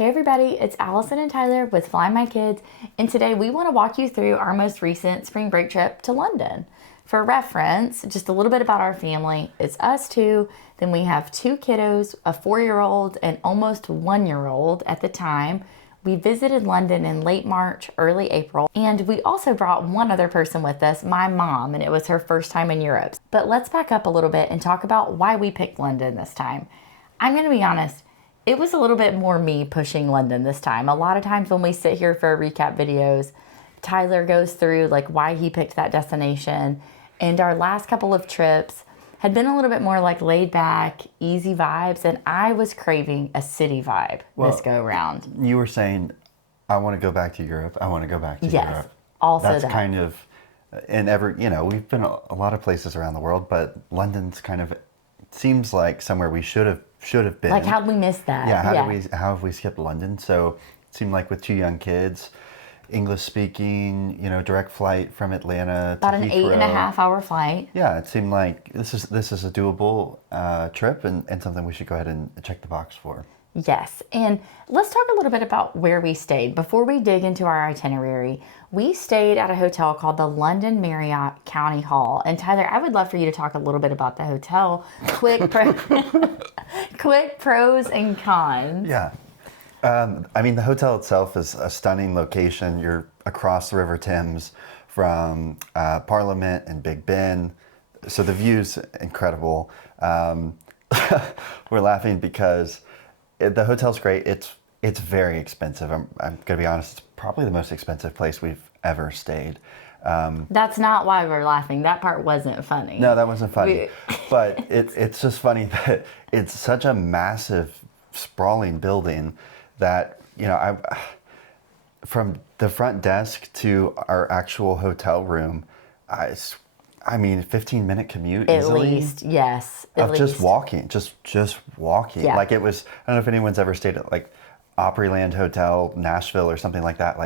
Hey everybody, it's Allison and Tyler with Fly My Kids, and today we want to walk you through our most recent spring break trip to London. For reference, just a little bit about our family. It's us two, then we have two kiddos, a 4-year-old and almost 1-year-old at the time. We visited London in late March, early April, and we also brought one other person with us, my mom, and it was her first time in Europe. But let's back up a little bit and talk about why we picked London this time. I'm going to be honest, it was a little bit more me pushing London this time. A lot of times when we sit here for recap videos, Tyler goes through like why he picked that destination, and our last couple of trips had been a little bit more like laid back, easy vibes, and I was craving a city vibe this go around. You were saying, I want to go back to Europe. I want to go back to Europe. Also that's that. kind of, we've been a lot of places around the world, but London's kind of seems like somewhere we should have been. Like, how'd we miss that? Yeah, how have we skipped London? So it seemed like with two young kids, English speaking, direct flight from Atlanta to About an Heathrow. 8.5-hour flight. Yeah, it seemed like this is a doable trip and something we should go ahead and check the box for. Yes, and let's talk a little bit about where we stayed. Before we dig into our itinerary, we stayed at a hotel called the London Marriott County Hall. And Tyler, I would love for you to talk a little bit about the hotel. Quick pros and cons. Yeah. The hotel itself is a stunning location. You're across the River Thames from Parliament and Big Ben. So the view's incredible. We're laughing because the hotel's great. It's very expensive. I'm going to be honest, it's probably the most expensive place we've ever stayed. That's not why we're laughing. That part wasn't funny. No, that wasn't funny. But it's just funny that it's such a massive, sprawling building that, from the front desk to our actual hotel room, 15-minute commute easily. At least, yes. At least. Just walking, just walking. Yeah. Like it was, I don't know if anyone's ever stayed at like Opryland Hotel, Nashville or something like that.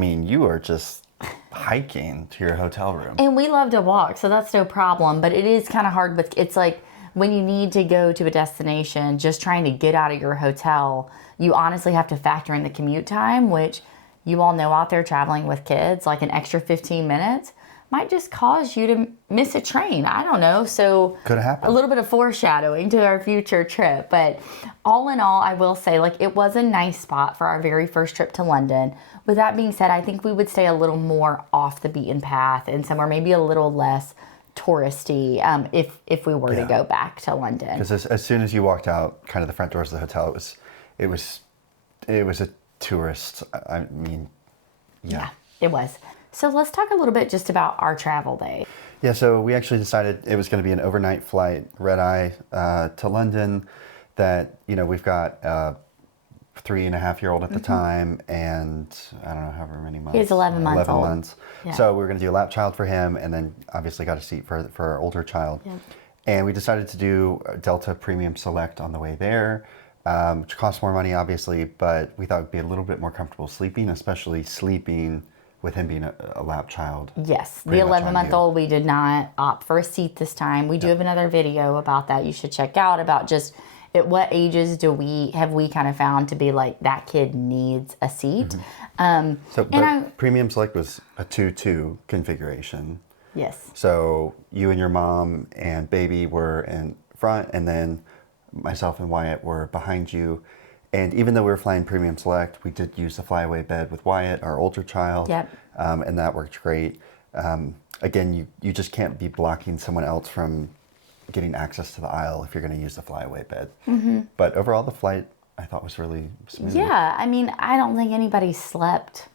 You are just hiking to your hotel room. And we love to walk, so that's no problem. But it is kind of hard it's like when you need to go to a destination, just trying to get out of your hotel, you honestly have to factor in the commute time, which you all know out there traveling with kids, like an extra 15 minutes might just cause you to miss a train. I don't know. So could happen. A little bit of foreshadowing to our future trip. But all in all, I will say it was a nice spot for our very first trip to London. With that being said, I think we would stay a little more off the beaten path and somewhere maybe a little less touristy if we were to go back to London. Because as soon as you walked out kind of the front doors of the hotel, it was a tourist. Yeah, it was. So let's talk a little bit just about our travel day. Yeah, so we actually decided it was going to be an overnight flight, red-eye, to London. That, we've got a 3.5-year-old at the time, and I don't know, however many months. He's 11 months 11 old. months. Yeah. So we were going to do a lap child for him, and then obviously got a seat for our older child. Yeah. And we decided to do Delta Premium Select on the way there, which costs more money, obviously, but we thought it'd be a little bit more comfortable sleeping, especially sleeping with him being a lap child. Yes, the 11-month-old, we did not opt for a seat this time. We do have another video about that you should check out, about just at what ages have we kind of found to be like that kid needs a seat. Premium Select was a 2-2 configuration. Yes. So you and your mom and baby were in front, and then myself and Wyatt were behind you. And even though we were flying Premium Select, we did use the flyaway bed with Wyatt, our older child. Yep. And that worked great. Again, you just can't be blocking someone else from getting access to the aisle if you're going to use the flyaway bed. Mm-hmm. But overall, the flight, I thought, was really smooth. Yeah, I don't think anybody slept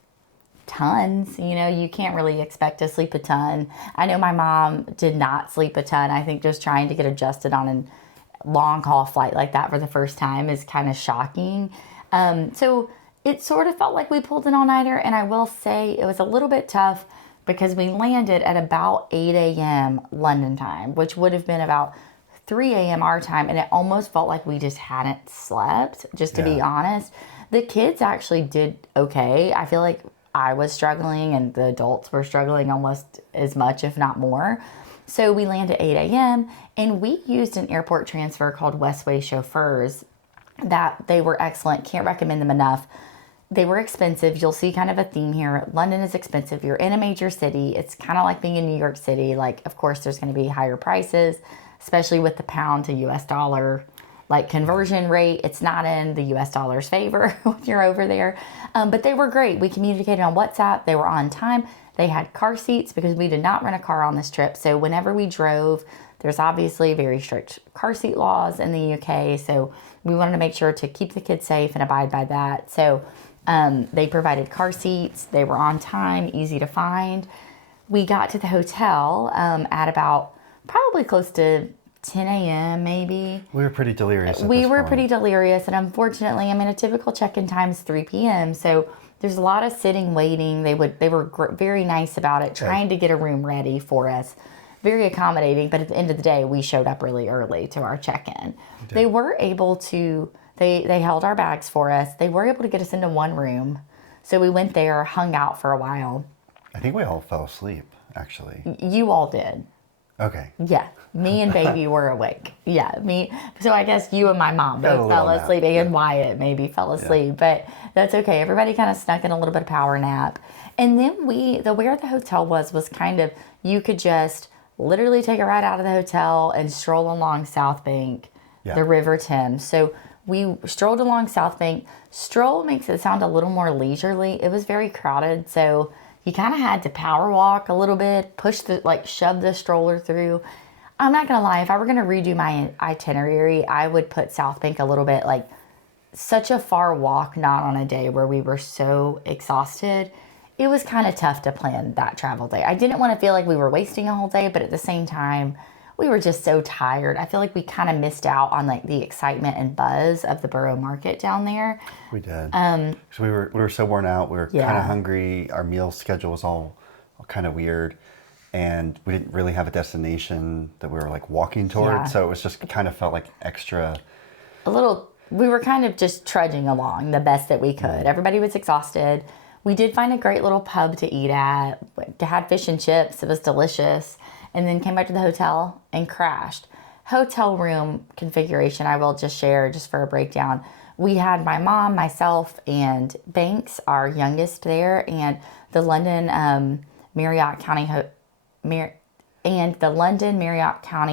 tons. You can't really expect to sleep a ton. I know my mom did not sleep a ton. I think just trying to get adjusted on a long haul flight like that for the first time is kind of shocking. So it sort of felt like we pulled an all-nighter, and I will say it was a little bit tough because we landed at about 8 a.m. London time, which would have been about 3 a.m. our time, and it almost felt like we just hadn't slept, just to be honest. The kids actually did okay. I feel like I was struggling and the adults were struggling almost as much, if not more. So we landed at 8 a.m. and we used an airport transfer called Westway Chauffeurs. that they were excellent. Can't recommend them enough. They were expensive. You'll see kind of a theme here. London is expensive. You're in a major city. It's kind of like being in New York City. Like, of course, there's going to be higher prices, especially with the pound to US dollar like conversion rate. It's not in the US dollar's favor when you're over there. But they were great. We communicated on WhatsApp. They were on time. They had car seats because we did not rent a car on this trip. So whenever we drove, there's obviously very strict car seat laws in the UK. So we wanted to make sure to keep the kids safe and abide by that. So they provided car seats. They were on time, easy to find. We got to the hotel at about probably close to 10 a.m. maybe. We were pretty delirious. We were pretty delirious, and unfortunately, I mean, a typical check-in time is 3 p.m. So there's a lot of sitting, waiting. They were very nice about it, trying to get a room ready for us. Very accommodating, but at the end of the day, we showed up really early to our check-in. They were able to. They held our bags for us. They were able to get us into one room, so we went there, hung out for a while. I think we all fell asleep, actually. You all did. Okay. Yeah, me and baby were awake. Yeah, me. So I guess you and my mom both fell asleep, and Wyatt maybe fell asleep, but that's okay. Everybody kind of snuck in a little bit of power nap, and then where the hotel was kind of, you could just literally take a ride out of the hotel and stroll along South Bank, the River Thames. So we strolled along South Bank. Stroll makes it sound a little more leisurely. It was very crowded, so you kind of had to power walk a little bit, shove the stroller through. I'm not going to lie, if I were going to redo my itinerary, I would put South Bank a little bit, like, such a far walk, not on a day where we were so exhausted. It was kind of tough to plan that travel day. I didn't want to feel like we were wasting a whole day, but at the same time, we were just so tired. I feel like we kind of missed out on like the excitement and buzz of the borough market down there. We did. So we were so worn out. We were kind of hungry. Our meal schedule was all kind of weird, and we didn't really have a destination that we were like walking toward. Yeah. So it was just kind of felt like extra. We were kind of just trudging along the best that we could. Everybody was exhausted. We did find a great little pub to eat at. Had fish and chips. It was delicious. And then came back to the hotel and crashed. Hotel room configuration, I will just share just for a breakdown. We had my mom, myself, and Banks, our youngest, there, and the London Marriott County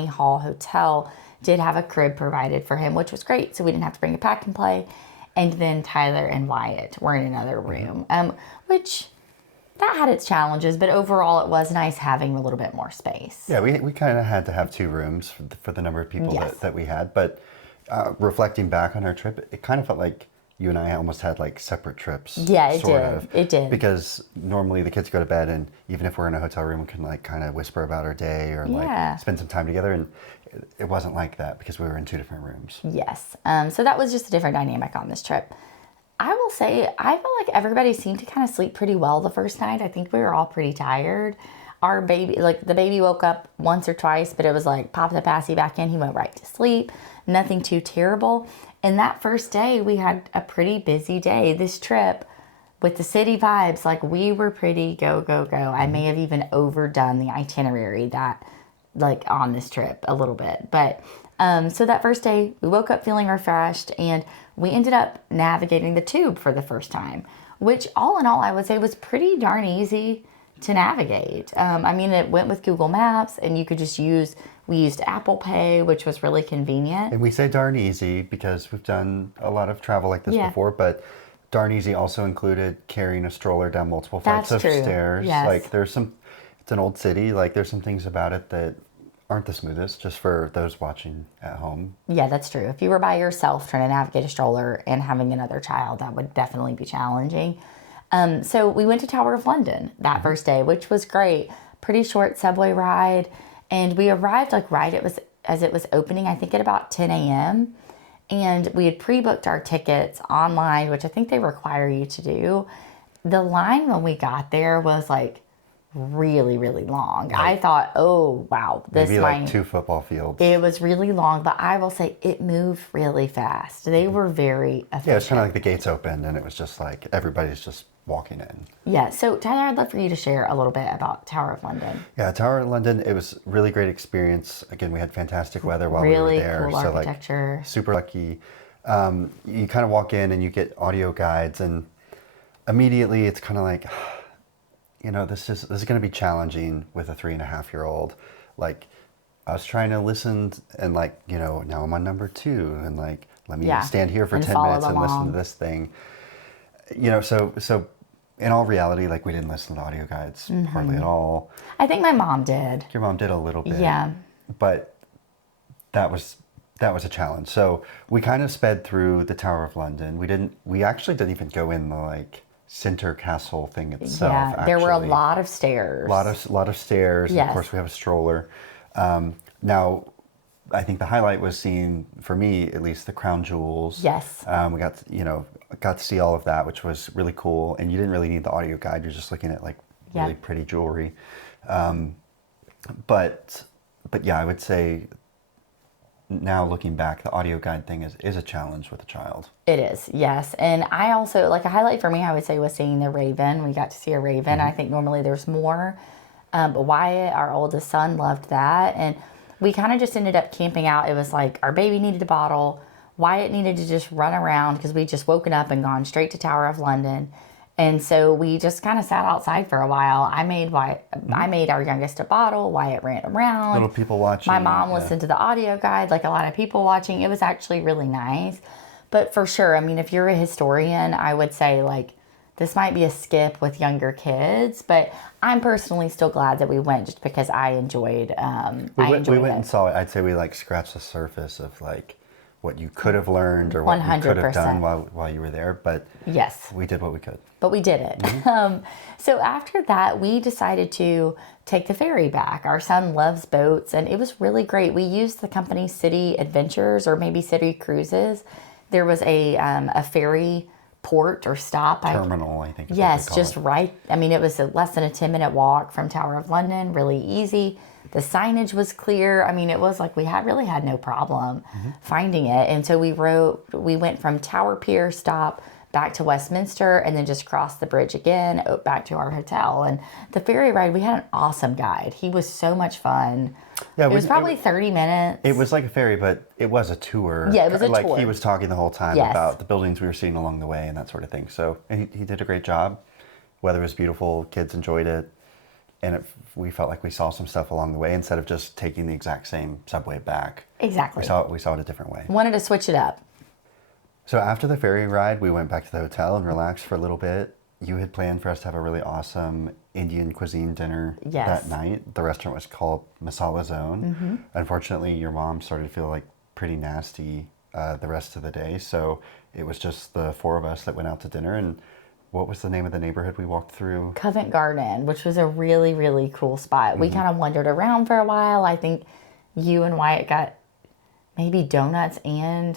Hall Hotel did have a crib provided for him, which was great. So we didn't have to bring a pack and play. And then Tyler and Wyatt were in another room, which that had its challenges, but overall it was nice having a little bit more space. Yeah, we kind of had to have 2 rooms for the number of people that we had. But reflecting back on our trip, it kind of felt like you and I almost had like separate trips. Yeah, it did. Because normally the kids go to bed, and even if we're in a hotel room, we can like kind of whisper about our day or like spend some time together. And it wasn't like that because we were in 2 different rooms. Yes. So that was just a different dynamic on this trip. I will say, I felt like everybody seemed to kind of sleep pretty well the first night. I think we were all pretty tired. Our baby, the baby woke up once or twice, but it was like pop the passy back in. He went right to sleep. Nothing too terrible. And that first day, we had a pretty busy day. This trip, with the city vibes, like we were pretty go, go, go. I may have even overdone the itinerary on this trip a little bit. But so that first day, we woke up feeling refreshed, and we ended up navigating the tube for the first time, which all in all, I would say was pretty darn easy to navigate. I mean, it went with Google Maps, and you could just we used Apple Pay, which was really convenient. And we say darn easy because we've done a lot of travel like this before, but darn easy also included carrying a stroller down multiple flights of stairs. Yes. Like it's an old city, like there's some things about it that aren't the smoothest, just for those watching at home. Yeah, that's true. If you were by yourself trying to navigate a stroller and having another child, that would definitely be challenging. So we went to Tower of London that first day, which was great. Pretty short subway ride. And we arrived as it was opening, I think at about 10 a.m. And we had pre-booked our tickets online, which I think they require you to do. The line when we got there was like really, really long. I thought, oh, wow. Maybe like 2 football fields. It was really long, but I will say it moved really fast. They were very efficient. Yeah, it's kind of like the gates opened, and it was just like everybody's just walking in. Yeah, so Tyler, I'd love for you to share a little bit about Tower of London. Yeah, Tower of London, it was a really great experience. Again, we had fantastic weather while we were there. Really cool architecture. Super lucky. You kind of walk in and you get audio guides, and immediately it's kind of like, this is going to be challenging with a 3.5-year-old. Like, I was trying to listen, and like, now I'm on number 2, and like, let me stand here for and 10 follow minutes and listen along. to this thing. So in all reality, like, we didn't listen to audio guides hardly at all. I think my mom did. Your mom did a little bit. Yeah. But that was a challenge. So we kind of sped through the Tower of London. We actually didn't even go in the like center castle thing itself. Yeah, there were a lot of stairs. Lot of stairs. Yes. Of course, we have a stroller. Now, I think the highlight was seeing, for me at least, the crown jewels. Yes. We got to see all of that, which was really cool. And you didn't really need the audio guide. You're just looking at like really pretty jewelry. But yeah, I would say now looking back, the audio guide thing is a challenge with a child. It is, yes. And I also, like, a highlight for me, I would say, was seeing the raven. We got to see a raven. I think normally there's more. But Wyatt, our oldest son, loved that. And we kind of just ended up camping out. It was like our baby needed a bottle. Wyatt needed to just run around because we'd just woken up and gone straight to Tower of London. And so we just kind of sat outside for a while. I made our youngest a bottle. Wyatt ran around. Little people watching. My mom listened to the audio guide, like a lot of people watching. It was actually really nice. But for sure, I mean, if you're a historian, I would say, like, this might be a skip with younger kids. But I'm personally still glad that we went, just because I enjoyed we went and saw it. I'd say we like scratched the surface of like what you could have learned or what you could have done while you were there. But yes, we did what we could. But we did it. So after that, we decided to take the ferry back. Our son loves boats, and it was really great. We used the company City Adventures, or maybe City Cruises. There was a ferry port or stop. Terminal, I think. Yes, just right. I mean, it was less than a 10-minute walk from Tower of London, really easy. The signage was clear. I mean, it was like we really had no problem finding it. And so we went from Tower Pier stop back to Westminster, and then just crossed the bridge again, back to our hotel. And the ferry ride, we had an awesome guide. He was so much fun. Yeah, it was probably 30 minutes. It was like a ferry, but it was a tour. Yeah, it was a tour. Like, he was talking the whole time about the buildings we were seeing along the way and that sort of thing. So he did a great job. Weather was beautiful. Kids enjoyed it. And we felt like we saw some stuff along the way instead of just taking the exact same subway back. Exactly. We saw it a different way. Wanted to switch it up. So after the ferry ride, we went back to the hotel and relaxed for a little bit. You had planned for us to have a really awesome Indian cuisine dinner that night. The restaurant was called Masala Zone. Unfortunately, your mom started to feel like pretty nasty the rest of the day. So it was just the 4 of us that went out to dinner. And what was the name of the neighborhood we walked through? Covent Garden, which was a really, really cool spot. We kind of wandered around for a while. I think you and Wyatt got maybe donuts and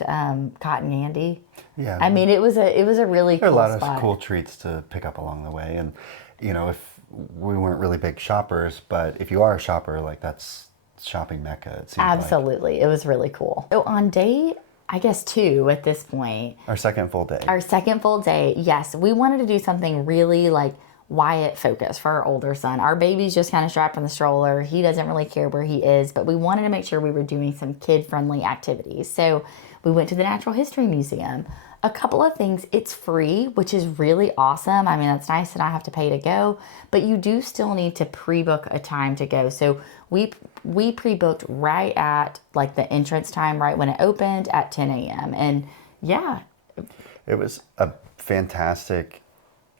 cotton candy. Yeah. I mean, it was a really cool spot. There are a lot of cool treats to pick up along the way. And, if we weren't really big shoppers, but if you are a shopper, like, that's shopping mecca, it seems Absolutely. It was really cool. So on day, I guess, 2 at this point. Our second full day. Yes. We wanted to do something really, like, Wyatt focused for our older son. Our baby's just kind of strapped in the stroller. He doesn't really care where he is, but we wanted to make sure we were doing some kid-friendly activities. So we went to the Natural History Museum. A couple of things. It's free, which is really awesome. I mean, that's nice to not have to pay to go, but you do still need to pre-book a time to go. So we pre-booked right at like the entrance time, right when it opened at 10 a.m. And yeah. It was a fantastic,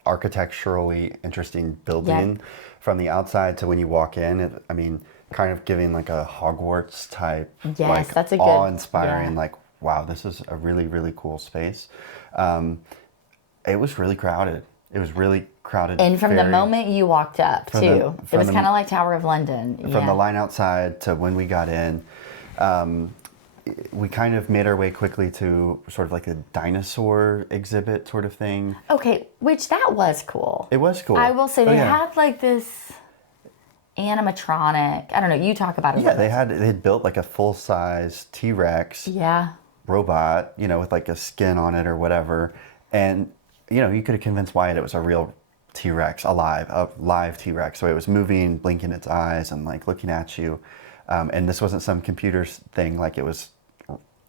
architecturally interesting building from the outside to when you walk in. I mean, kind of giving like a Hogwarts type, like, that's a good, awe-inspiring, like, wow, this is a really, really cool space. It was really crowded. And from the moment you walked up, too. It was kind of like Tower of London. From the line outside to when we got in, we kind of made our way quickly to sort of like a dinosaur exhibit sort of thing. Okay, which that was cool. It was cool. I will say they had like this animatronic, I don't know, you talk about it. Yeah, they had built like a full-size T-Rex robot, with like a skin on it or whatever. And, you could have convinced Wyatt it was a real T-Rex, a live T-Rex. So it was moving, blinking its eyes and like looking at you. And this wasn't some computer thing, like it was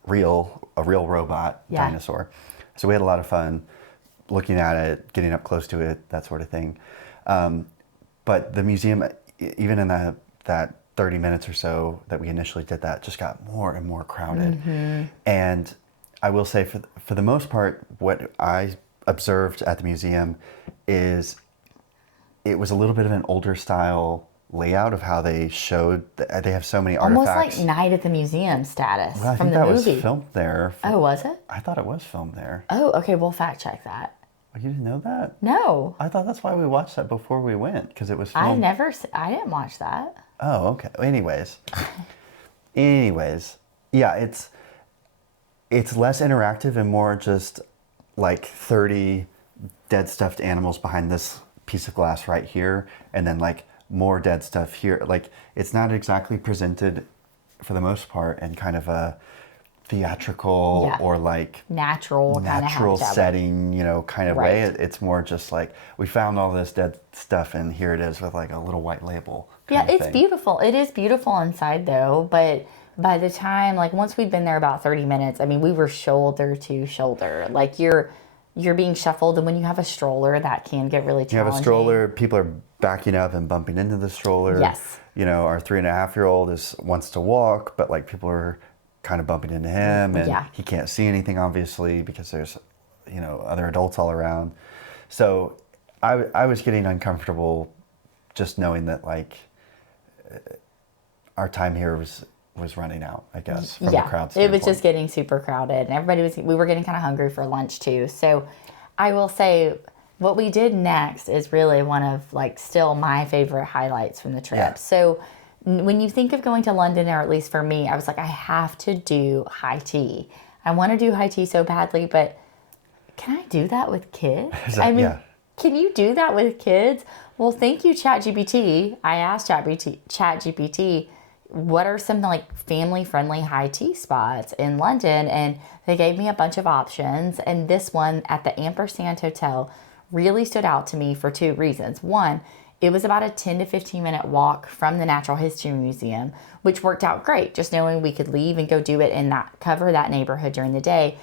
a real robot dinosaur. So we had a lot of fun looking at it, getting up close to it, that sort of thing. But the museum, even in that 30 minutes or so that we initially did that, just got more and more crowded. And I will say, for the most part, what I observed at the museum is it was a little bit of an older style layout of how they showed. They have so many artifacts. Almost like Night at the Museum status Well, I from think the that movie. was filmed there. Oh, was it? I thought it was filmed there. Oh, okay. We'll fact check that. Oh, you didn't know that? No. I thought that's why we watched that before we went, because it was filmed. I didn't watch that. Oh, okay. Anyways, yeah, it's less interactive and more just like 30 dead stuffed animals behind this piece of glass right here, and then like more dead stuff here. Like, it's not exactly presented for the most part in kind of a theatrical or like natural setting, you know, kind of Right. way. It's more just like, we found all this dead stuff and here it is with like a little white label. Yeah, it's beautiful. It is beautiful inside though, but by the time, like, once we'd been there about 30 minutes, I mean, we were shoulder to shoulder. Like, you're being shuffled, and when you have a stroller, that can get really challenging. You have a stroller, people are backing up and bumping into the stroller. Yes. You know, our 3.5-year-old wants to walk, but like people are kind of bumping into him, and he can't see anything obviously because there's, you know, other adults all around. So I was getting uncomfortable just knowing that like our time here was running out, I guess, from the crowd standpoint. It was just getting super crowded, and we were getting kind of hungry for lunch too. So I will say, what we did next is really one of like still my favorite highlights from the trip. Yeah. So when you think of going to London, or at least for me, I was like, I have to do high tea. I want to do high tea so badly, but can I do that with kids? Can you do that with kids? Well, thank you, ChatGPT. I asked ChatGPT, what are some like family-friendly high tea spots in London? And they gave me a bunch of options. And this one at the Ampersand Hotel really stood out to me for two reasons. One, it was about a 10 to 15 minute walk from the Natural History Museum, which worked out great, just knowing we could leave and go do it and not cover that neighborhood during the day.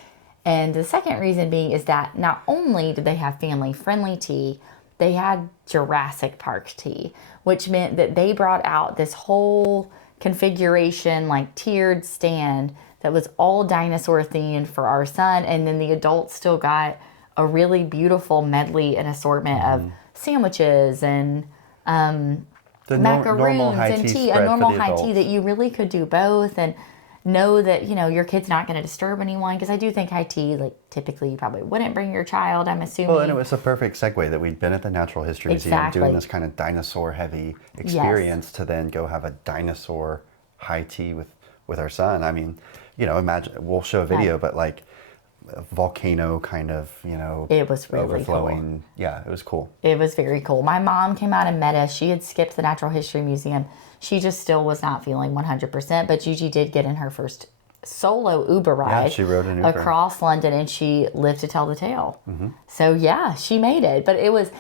And the second reason being is that not only did they have family-friendly tea, they had Jurassic Park tea, which meant that they brought out this whole configuration, like tiered stand that was all dinosaur themed for our son. And then the adults still got a really beautiful medley and assortment of sandwiches and macaroons and tea, a normal high tea that you really could do both and know that, you know, your kid's not going to disturb anyone. Because I do think high tea, like, typically you probably wouldn't bring your child, I'm assuming. Well, and it was a perfect segue that we'd been at the Natural History Museum doing this kind of dinosaur heavy experience to then go have a dinosaur high tea with our son. I mean, you know, imagine, we'll show a video, but like a volcano kind of, you know, it was really overflowing. Cool. Yeah, it was cool. It was very cool. My mom came out and met us. She had skipped the Natural History Museum. She just still was not feeling 100%, but Gigi did get in her first solo Uber ride. Yeah, she rode an Uber across London, and she lived to tell the tale. So yeah, she made it. But it was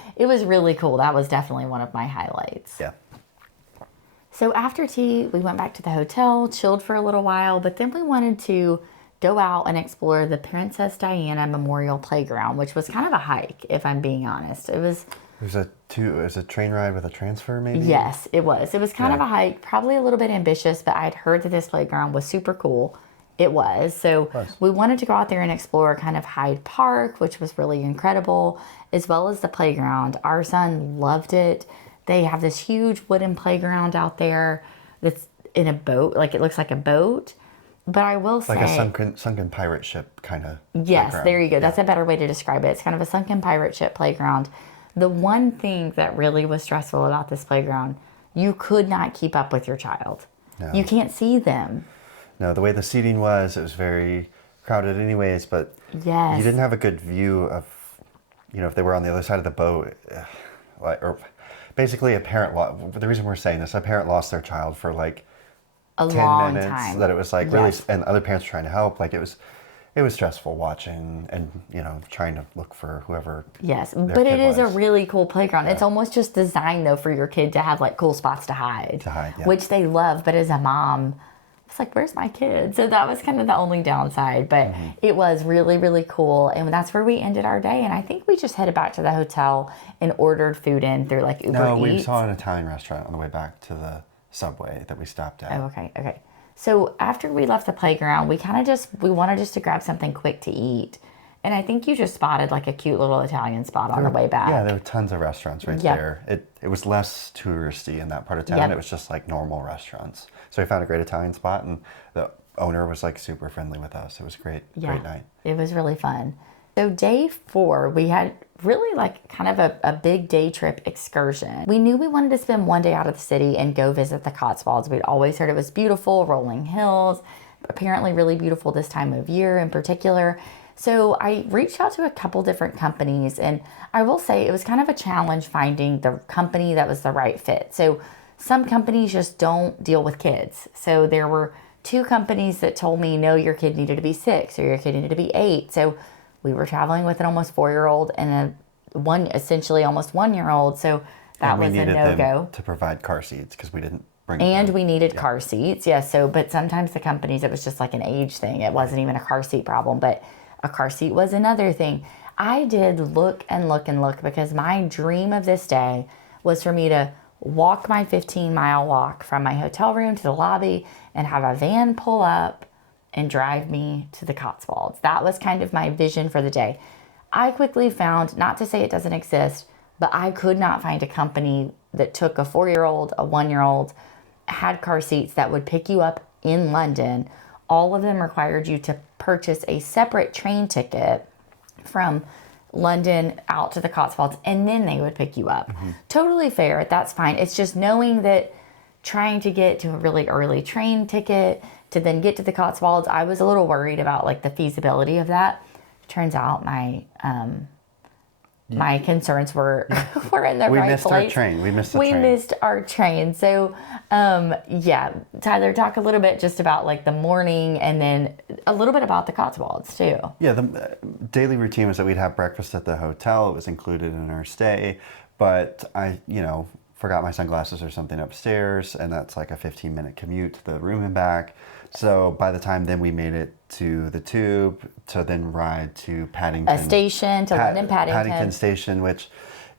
really cool. That was definitely one of my highlights. Yeah. So after tea, we went back to the hotel, chilled for a little while, but then we wanted to go out and explore the Princess Diana Memorial Playground, which was kind of a hike, if I'm being honest. It was a train ride with a transfer, maybe? Yes, it was. It was kind of a hike, probably a little bit ambitious, but I'd heard that this playground was super cool. It was. So we wanted to go out there and explore kind of Hyde Park, which was really incredible, as well as the playground. Our son loved it. They have this huge wooden playground out there that's in a boat, like it looks like a boat. But I will say... Like a sunken pirate ship kind of Yes, playground. there you go. That's a better way to describe it. It's kind of a sunken pirate ship playground. The one thing that really was stressful about this playground, you could not keep up with your child. No. You can't see them. No, the way the seating was, it was very crowded anyways, but yes. You didn't have a good view of, you know, if they were on the other side of the boat. Or basically a parent the reason we're saying this, a parent lost their child for like a 10 long minutes. time. That it was like really, and other parents were trying to help. Like it was stressful watching and, you know, trying to look for whoever. Yes, but it is a really cool playground. Yeah. It's almost just designed though for your kid to have like cool spots to hide. Yeah. Which they love, but as a mom, was like, where's my kid? So that was kind of the only downside, but it was really, really cool. And that's where we ended our day. And I think we just headed back to the hotel and ordered food in through like Uber No, we Eats. saw an Italian restaurant on the way back to the subway that we stopped at. Oh, okay. So after we left the playground, we wanted just to grab something quick to eat. And I think you just spotted like a cute little Italian spot on the way back. Yeah, there were tons of restaurants right there. It was less touristy in that part of town. Yep. It was just like normal restaurants. So we found a great Italian spot, and the owner was like super friendly with us. It was great night. It was really fun. So day 4, we had really like kind of a big day trip excursion. We knew we wanted to spend one day out of the city and go visit the Cotswolds. We'd always heard it was beautiful, rolling hills, apparently really beautiful this time of year in particular. So I reached out to a couple different companies, and I will say it was kind of a challenge finding the company that was the right fit. So some companies just don't deal with kids. So there were 2 companies that told me, no, your kid needed to be 6 or your kid needed to be 8. So we were traveling with an almost 4-year-old and essentially almost 1-year-old. So that was a no-go. We needed them to provide car seats because we didn't bring them. And we needed car seats. Yeah. So, but sometimes the companies, it was just like an age thing. It wasn't even a car seat problem, but a car seat was another thing. I did look and look and look because my dream of this day was for me to walk my 15-mile walk from my hotel room to the lobby and have a van pull up and drive me to the Cotswolds. That was kind of my vision for the day. I quickly found, not to say it doesn't exist, but I could not find a company that took a 4-year-old, a 1-year-old, had car seats that would pick you up in London. All of them required you to purchase a separate train ticket from London out to the Cotswolds, and then they would pick you up. Totally fair. That's fine. It's just knowing that trying to get to a really early train ticket to then get to the Cotswolds, I was a little worried about like the feasibility of that. Turns out my concerns were were in the right place. We missed our train. We missed our train. So, Tyler, talk a little bit just about like the morning and then a little bit about the Cotswolds too. Yeah, the daily routine was that we'd have breakfast at the hotel. It was included in our stay, but I, forgot my sunglasses or something upstairs, and that's like a 15-minute commute to the room and back. So by the time then we made it to the tube to then ride to Paddington. London Paddington. Paddington Station, which,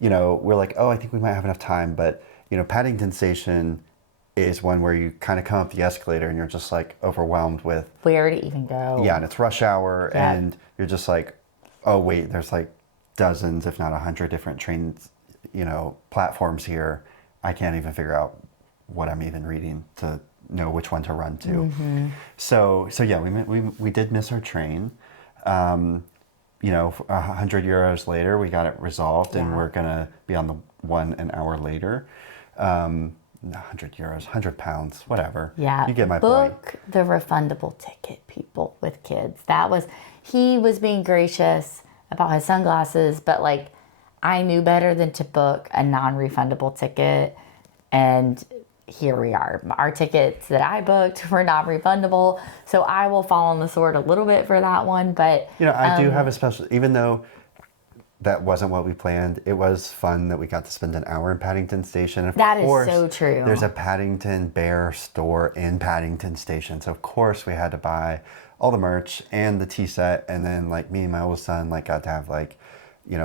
we're like, oh, I think we might have enough time. But, Paddington Station is one where you kind of come up the escalator and you're just like overwhelmed with where to even go. Yeah, and it's rush hour and you're just like, oh, wait, there's like dozens, if not 100 different trains, platforms here. I can't even figure out what I'm even reading to know which one to run to. So yeah, we did miss our train. 100 euros later, we got it resolved, and we're gonna be on the one an hour later. 100 euros, 100 pounds, whatever. Yeah, you get my point. Book the refundable ticket, people with kids. He was being gracious about his sunglasses, but like I knew better than to book a non-refundable ticket, and here we are. Our tickets that I booked were not refundable, so I will fall on the sword a little bit for that one. But I do have a special, even though that wasn't what we planned, it was fun that we got to spend an hour in Paddington Station. That is so true. There's a Paddington Bear store in Paddington Station, so of course we had to buy all the merch and the tea set, and then like me and my oldest son got to have like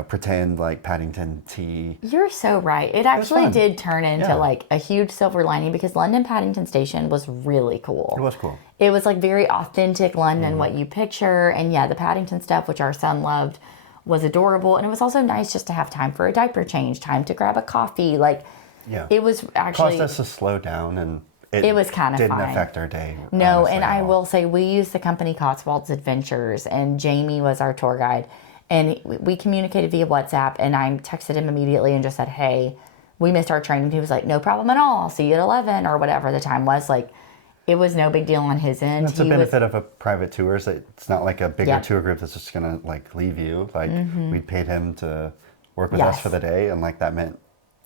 pretend like Paddington tea. You're so right. It actually did turn into like a huge silver lining because London Paddington Station was really cool. It was cool. It was like very authentic London, what you picture. And the Paddington stuff, which our son loved, was adorable. And it was also nice just to have time for a diaper change, time to grab a coffee. It was actually... Caused us to slow down, and it was kind of didn't affect our day. No, and I will say we used the company Cotswolds Adventures, and Jamie was our tour guide. And we communicated via WhatsApp, and I texted him immediately and just said, hey, we missed our train. And he was like, no problem at all. I'll see you at 11 or whatever the time was. Like, it was no big deal on his end. That's the benefit of a private tour, is that it's not like a bigger tour group that's just going to like leave you. Like we paid him to work with us for the day, and like that meant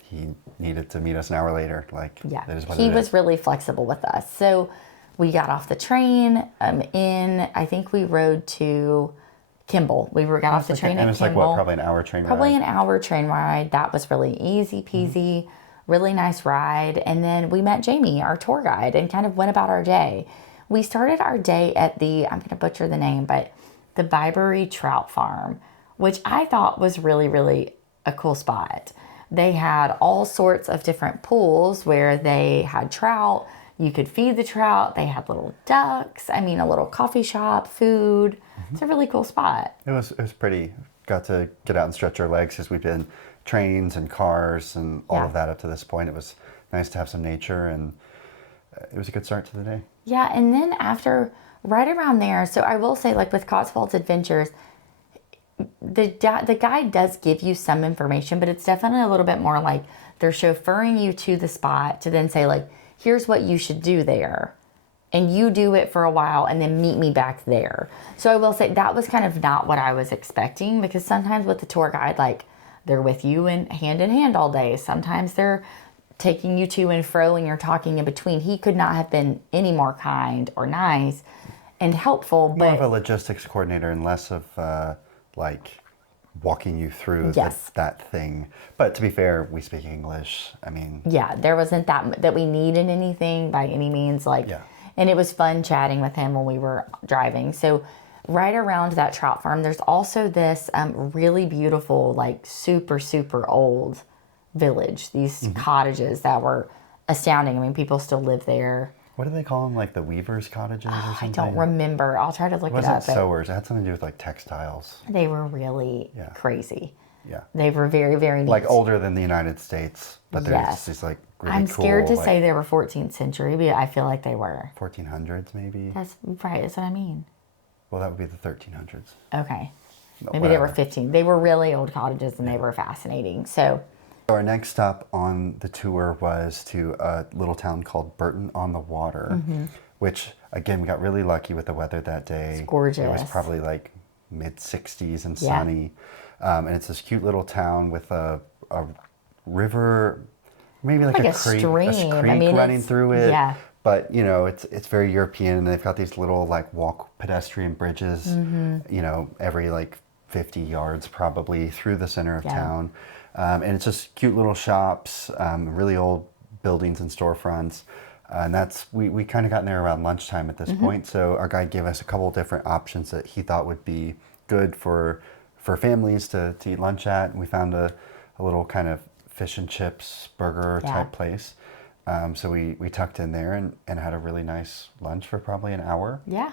he needed to meet us an hour later. Like that is what he was really flexible with us. So we got off the train I think we rode to Kimball. Got off the train at Kimball. And it's like what, probably an hour train ride? Probably an hour train ride. That was really easy peasy, really nice ride. And then we met Jamie, our tour guide, and kind of went about our day. we started our day at I'm going to butcher the name, but the Bibery Trout Farm, which I thought was really, really a cool spot. They had all sorts of different pools where they had trout. You could feed the trout. They had little ducks. I mean, a little coffee shop, food. It's a really cool spot. It was pretty. Got to get out and stretch our legs because we've been trains and cars and all of that up to this point. It was nice to have some nature, and it was a good start to the day. Yeah, and then after, right around there, so I will say, like with Cotswolds Adventures, the guide does give you some information, but it's definitely a little bit more like they're chauffeuring you to the spot to then say, like, here's what you should do there. And you do it for a while and then meet me back there. So I will say that was kind of not what I was expecting, because sometimes with the tour guide, like, they're with you in hand all day. Sometimes they're taking you to and fro and you're talking in between. He could not have been any more kind or nice and helpful. More of a logistics coordinator and less of like walking you through that thing. But to be fair, we speak English. I mean, yeah, there wasn't that we needed anything by any means. Like, and it was fun chatting with him when we were driving. So right around that trout farm, there's also this really beautiful, like super, super old village. These cottages that were astounding. I mean, people still live there. What do they call them? Like the weavers' cottages or something? I don't remember. I'll try to look it up. It wasn't sewers. It had something to do with like textiles. They were really crazy. Yeah. They were very, very neat. Like older than the United States. But there's these like really I'm cool, scared to say they were 14th century, but I feel like they were. 1400s maybe? That's right. That's what I mean. Well, that would be the 1300s. Okay. Maybe they were 15. They were really old cottages and they were fascinating. So our next stop on the tour was to a little town called Burton on the Water, which, again, we got really lucky with the weather that day. It's gorgeous. It was probably like mid-60s and sunny. And it's this cute little town with a river, maybe like a creek, stream. I mean, running through it. Yeah. But, you know, it's very European, and they've got these little like walk pedestrian bridges, you know, every like 50 yards probably through the center of town. And it's just cute little shops, really old buildings and storefronts. And we kind of got in there around lunchtime at this point. So our guide gave us a couple different options that he thought would be good for families to eat lunch at. And we found a little kind of fish and chips burger type place. So we tucked in there and had a really nice lunch for probably an hour. Yeah.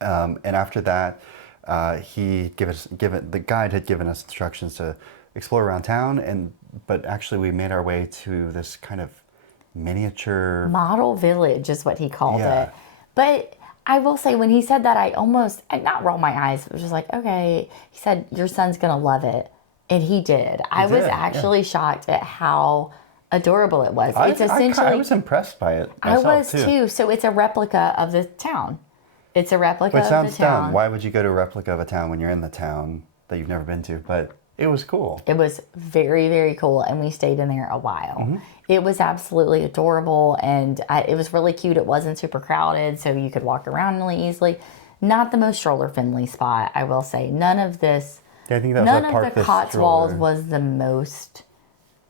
And after that, the guide had given us instructions to explore around town, but actually we made our way to this kind of miniature model village is what he called it. But I will say, when he said that, I almost, not rolled my eyes, it was just like, okay. He said, your son's gonna love it, and he did. I was actually shocked at how adorable it was. It's essentially, I was impressed by it myself, I was too. So it's a replica of the town. It's a replica of the town. Which sounds dumb. Why would you go to a replica of a town when you're in the town that you've never been to? But it was cool. It was very, very cool, and we stayed in there a while. It was absolutely adorable, and it was really cute. It wasn't super crowded, so you could walk around really easily. Not the most stroller-friendly spot, I will say. None of this, I think that was none of the Cotswolds was the most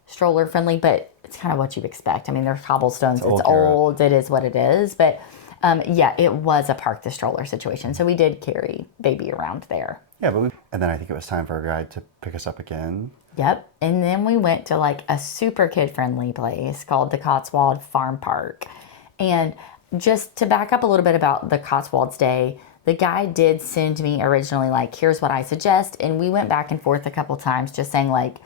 stroller-friendly, but it's kind of what you'd expect. I mean, there's cobblestones. It's old. It is what it is, but it was a park the stroller situation. So we did carry baby around there. Yeah, and then I think it was time for our guide to pick us up again. Yep. And then we went to like a super kid-friendly place called the Cotswold Farm Park. And just to back up a little bit about the Cotswolds Day, the guide did send me originally like, here's what I suggest. And we went back and forth a couple times just saying like,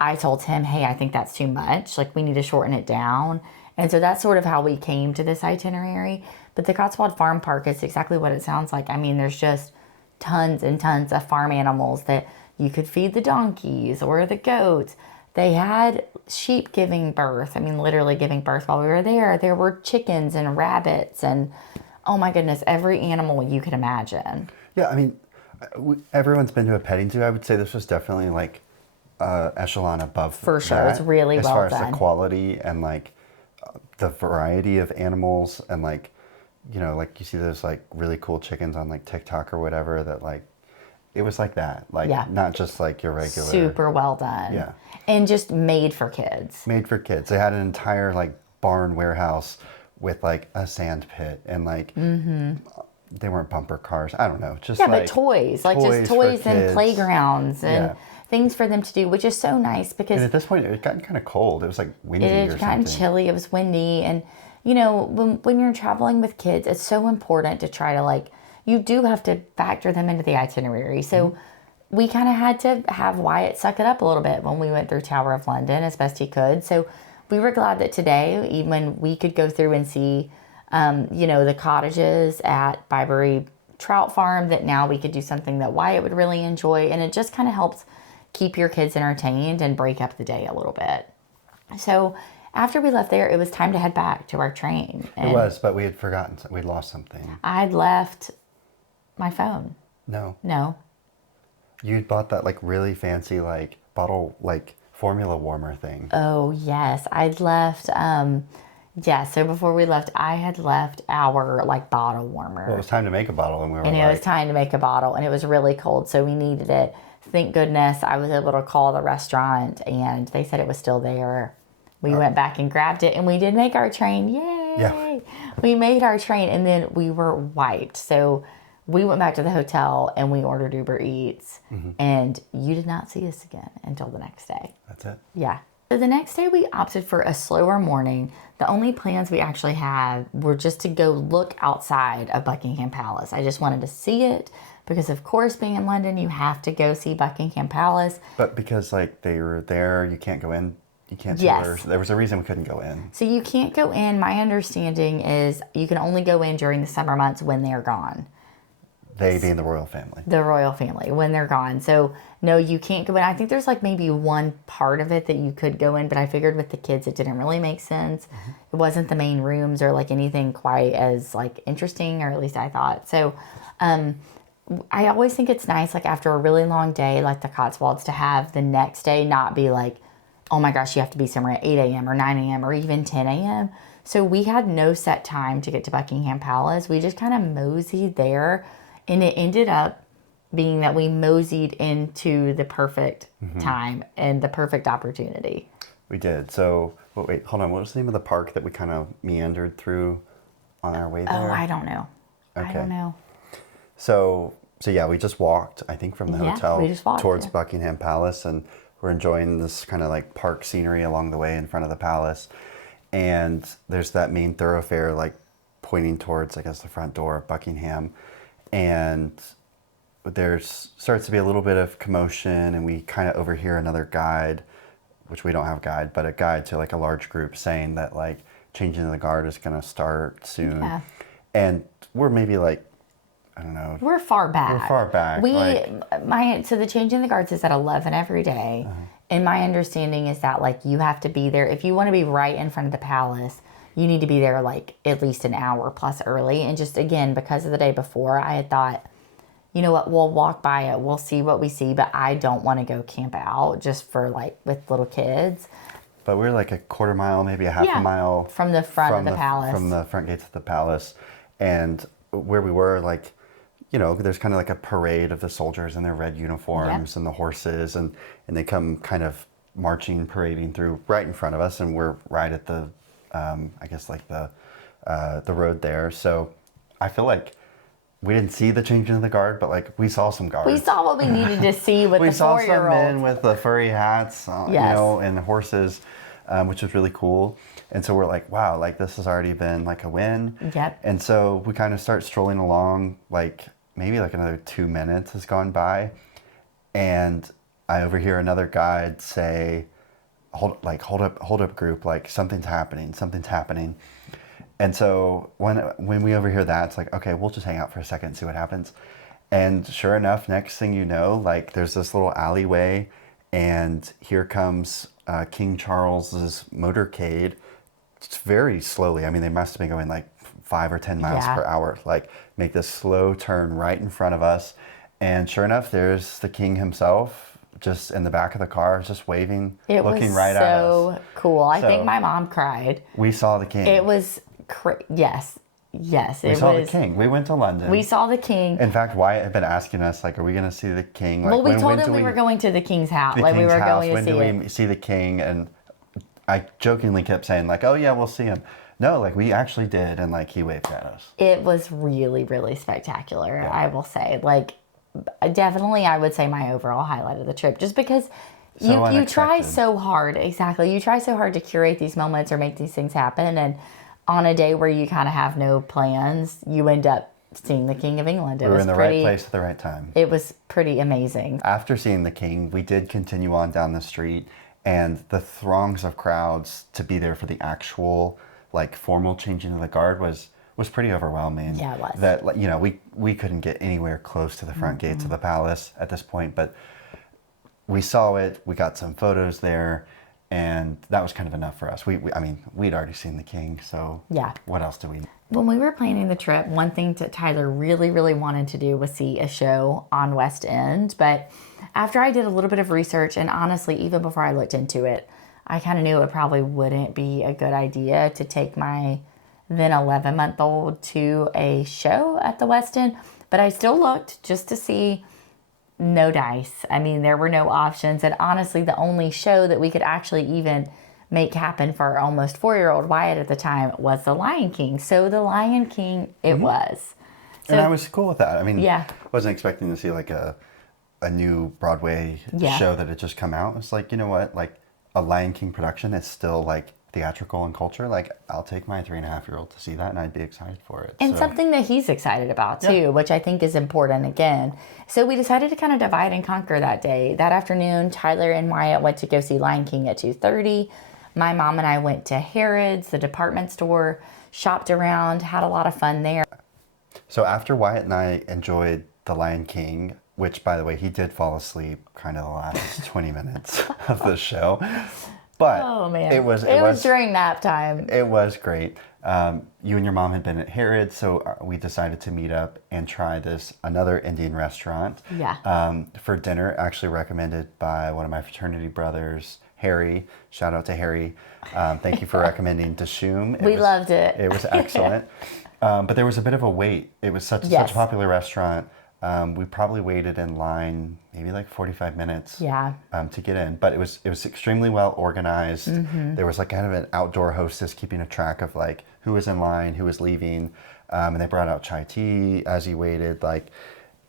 I told him, hey, I think that's too much. Like, we need to shorten it down. And so that's sort of how we came to this itinerary. But the Cotswold Farm Park is exactly what it sounds like. I mean, there's just tons and tons of farm animals that you could feed the donkeys or the goats. They had sheep giving birth. I mean, literally giving birth while we were there. There were chickens and rabbits and, oh my goodness, every animal you could imagine. Yeah, I mean, everyone's been to a petting zoo. I would say this was definitely like echelon above. For sure, it's really well done. As far as the quality and like the variety of animals, and like, you know, like you see those like really cool chickens on like TikTok or whatever that like, it was like that. Like, not just like your regular. Super well done. Yeah. And just made for kids. Made for kids. They had an entire like barn warehouse with like a sand pit and like they weren't bumper cars. I don't know, just Yeah, like but toys, like just for toys and kids. playgrounds and Yeah. things for them to do, which is so nice And because at this point, it had gotten kind of cold. It was like windy it or had gotten something. chilly. It was windy. And, you know, when you're traveling with kids, it's so important to try to like, you do have to factor them into the itinerary. So we kind of had to have Wyatt suck it up a little bit when we went through Tower of London as best he could. So we were glad that today, even we could go through and see, you know, the cottages at Byberry Trout Farm, that now we could do something that Wyatt would really enjoy. And it just kind of helps keep your kids entertained and break up the day a little bit. So after we left there, it was time to head back to our train. It was, but we had forgotten. We'd lost something. I'd left my phone. No. No. You'd bought that like really fancy like bottle like formula warmer thing. Oh, yes. I'd left, yeah, so before we left, I had left our like bottle warmer. Well, it was time to make a bottle, and we were And like, it was time to make a bottle, and it was really cold, so we needed it. Thank goodness I was able to call the restaurant, and they said it was still there. We went back and grabbed it, and we did make our train. Yay! Yeah. We made our train, and then we were wiped. So we went back to the hotel, and we ordered Uber Eats, and you did not see us again until the next day. that's it. Yeah. So the next day we opted for a slower morning. The only plans we actually had were just to go look outside of Buckingham Palace. I just wanted to see it because, of course, being in London, you have to go see Buckingham Palace. But because like they were there, you can't go in. You can't see Yes. there was a reason we couldn't go in. So you can't go in. My understanding is you can only go in during the summer months when they're gone. They being the royal family. The royal family, when they're gone. So no, you can't go in. I think there's like maybe one part of it that you could go in, but I figured with the kids it didn't really make sense. It wasn't the main rooms or like anything quite as like interesting, or at least I thought. So I always think it's nice, like after a really long day like the Cotswolds, to have the next day not be like, oh my gosh, you have to be somewhere at 8 a.m. or 9 a.m. or even 10 a.m. So we had no set time to get to Buckingham Palace. We just kind of moseyed there, and it ended up being that we moseyed into the perfect time and the perfect opportunity. We did. So wait, hold on. What was the name of the park that we kind of meandered through on our way there? Oh, I don't know. I Okay. don't know. So yeah, we just walked, I think, from the Yeah, hotel we just walked, towards yeah. Buckingham Palace, and we're enjoying this kind of like park scenery along the way in front of the palace. And there's that main thoroughfare like pointing towards, I guess, the front door of Buckingham. And starts to be a little bit of commotion, and we kind of overhear another guide, which we don't have a guide, but a guide to like a large group saying that like changing of the guard is going to start soon. Yeah. And we're maybe like, I don't know. We're far back. We're far back, So the changing the guards is at 11 every day. And my understanding is that like you have to be there if you want to be right in front of the palace. You need to be there like at least an hour plus early. And just again, because of the day before, I had thought, you know what, we'll walk by it, we'll see what we see, but I don't want to go camp out just for like with little kids. But we're like a quarter mile, maybe a half a mile from the front of the palace. From the front gates of the palace. And where we were, like, you know, there's kind of like a parade of the soldiers in their red uniforms and the horses, and they come kind of marching, parading through right in front of us, and we're right at the, I guess, like the road there. So I feel like we didn't see the changing of the guard, but like we saw some guards. We saw what we needed to see with We the saw some 4-year-old. men with the furry hats, you Yes. know, and horses, which was really cool. And so we're like, wow, like this has already been like a win. Yep. And so we kind of start strolling along, like maybe like another 2 minutes has gone by, and I overhear another guide say, hold up group, like something's happening. And so when we overhear that, it's like, okay, we'll just hang out for a second and see what happens. And sure enough, next thing you know, like there's this little alleyway, and here comes King Charles's motorcade. It's very slowly. I mean, they must have been going like 5 or 10 miles per hour, like make this slow turn right in front of us. And sure enough, there's the king himself just in the back of the car, just waving, looking right at us. It was so cool. I think my mom cried. We saw the king. It was, yes. We saw the king. We went to London. We saw the king. In fact, Wyatt had been asking us, like, are we going to see the king? Like, Well, we told him we were going to the king's house. Like, we were going to see it. When do we see the king? And I jokingly kept saying, like, oh, yeah, we'll see him. No, like we actually did, and like he waved at us. It was really, really spectacular, I will say. Like, definitely, I would say my overall highlight of the trip, just because you try unexpected. so hard. Exactly. You try so hard to curate these moments or make these things happen. And on a day where you kind of have no plans, you end up seeing the King of England. We were in the right place at the right time. It was pretty amazing. After seeing the King, we did continue on down the street, and the throngs of crowds to be there for the actual, like, formal changing of the guard was pretty overwhelming. Yeah, it was. That, you know, we couldn't get anywhere close to the front gates of the palace at this point, but we saw it, we got some photos there, and that was kind of enough for us. I mean, we'd already seen the King, so Yeah. what else do we need? When we were planning the trip, one thing that Tyler really, really wanted to do was see a show on West End. But after I did a little bit of research, and honestly, even before I looked into it, I kind of knew it probably wouldn't be a good idea to take my then 11-month-old to a show at the West End. But I still looked just to see. No dice. I mean, there were no options. And honestly, the only show that we could actually even make happen for our almost 4-year-old Wyatt at the time was The Lion King. So The Lion King it was. So, And I was cool with that. I mean, Yeah. wasn't expecting to see like a new Broadway Yeah. show that had just come out. It's like, you know what? Like a Lion King production is still like theatrical and culture. Like I'll take my 3.5-year-old to see that, and I'd be excited for it. and So, something that he's excited about too, Yeah. which I think is important again. So we decided to kind of divide and conquer that day. That afternoon, Tyler and Wyatt went to go see Lion King at 2:30. My mom and I went to Harrods, the department store, shopped around, had a lot of fun there. So after Wyatt and I enjoyed The Lion King, which by the way, he did fall asleep kind of the last 20 minutes of the show. But Oh man, it was during nap time. It was great. You and your mom had been at Harrods, so we decided to meet up and try another Indian restaurant. Yeah. For dinner, actually recommended by one of my fraternity brothers, Harry. Shout out to Harry. Thank you for recommending Dishoom. We loved it. It was excellent. But there was a bit of a wait. It was such a popular restaurant. We probably waited in line maybe like 45 minutes Yeah. to get in, but it was extremely well organized. Mm-hmm. There was like kind of an outdoor hostess keeping a track of like who was in line, who was leaving, and they brought out chai tea as you waited. Like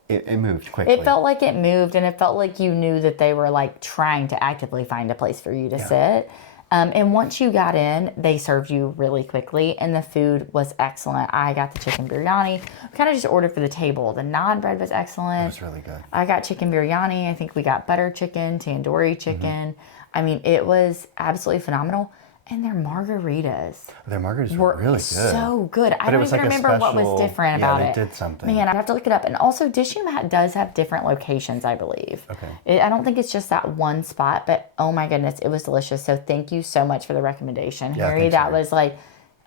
it moved quickly. It felt like it moved, and it felt like you knew that they were like trying to actively find a place for you to sit. And once you got in, they served you really quickly, and the food was excellent. I got the chicken biryani. We kind of just ordered for the table. The naan bread was excellent. It was really good. I got chicken biryani. I think we got butter chicken, tandoori chicken. I mean, it was absolutely phenomenal. And their margaritas Their margaritas were really good. so good. I But it don't was even like a remember what was special- different yeah, about they it. did something. Man, I have to look it up. And also, Dishoom does have different locations, I believe. Okay. I don't think it's just that one spot, but oh my goodness, it was delicious. So thank you so much for the recommendation, Yeah, Harry. thanks, That Harry. was like